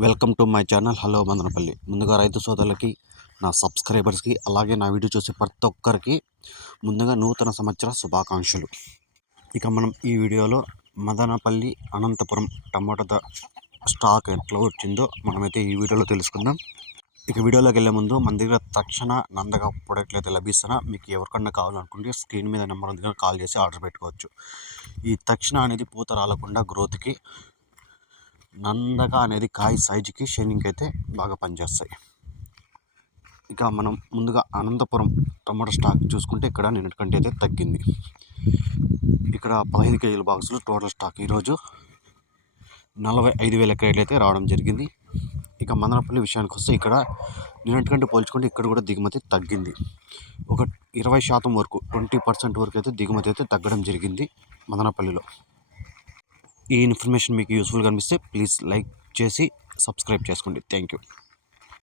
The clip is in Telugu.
Welcome to my channel. Hello Mandanapalli. ముందుగా రైతు సోదరులకి నా సబ్స్క్రైబర్స్కి అలాగే నా వీడియో చూసే ప్రతి ఒక్కరికి ముందుగా నూతన సంవత్సర శుభాకాంక్షలు. ఇక మనం ఈ వీడియోలో మదనపల్లి అనంతపురం టమాటా స్టాక్ ఎట్లా వచ్చిందో మనమైతే ఈ వీడియోలో తెలుసుకుందాం. ఇక వీడియోలోకి వెళ్ళే ముందు మన దగ్గర తక్షణ నందగా ప్రొడక్ట్లు అయితే లభిస్తున్నా మీకు ఎవరికన్నా కావాలనుకుంటే స్క్రీన్ మీద నెంబర్ ఉంది కాల్ చేసి ఆర్డర్ పెట్టుకోవచ్చు. ఈ తక్షణ అనేది పూత రాలకుండా గ్రోత్కి నందగా అనేది కాయ సైజుకి షైనింగ్ అయితే బాగా పనిచేస్తాయి. ఇక మనం ముందుగా అనంతపురం టమాటో స్టాక్ చూసుకుంటే ఇక్కడ నిన్నటికంటే అయితే తగ్గింది. ఇక్కడ పదహైదు కేజీల బాక్సులు టోటల్ స్టాక్ ఈరోజు నలభై ఐదు వేల క్రేట్లు అయితే రావడం జరిగింది. ఇక మదనపల్లి విషయానికి వస్తే ఇక్కడ నిన్నటికంటే పోల్చుకుంటే ఇక్కడ కూడా దిగుమతి తగ్గింది. ఒక ఇరవై శాతం వరకు ట్వంటీ పర్సెంట్ వరకు అయితే దిగుమతి అయితే తగ్గడం జరిగింది మదనపల్లిలో. ఈ ఇన్ఫర్మేషన్ మీకు యూస్ఫుల్గా అనిపిస్తే ప్లీజ్ లైక్ చేసి సబ్స్క్రైబ్ చేసుకోండి. Thank you.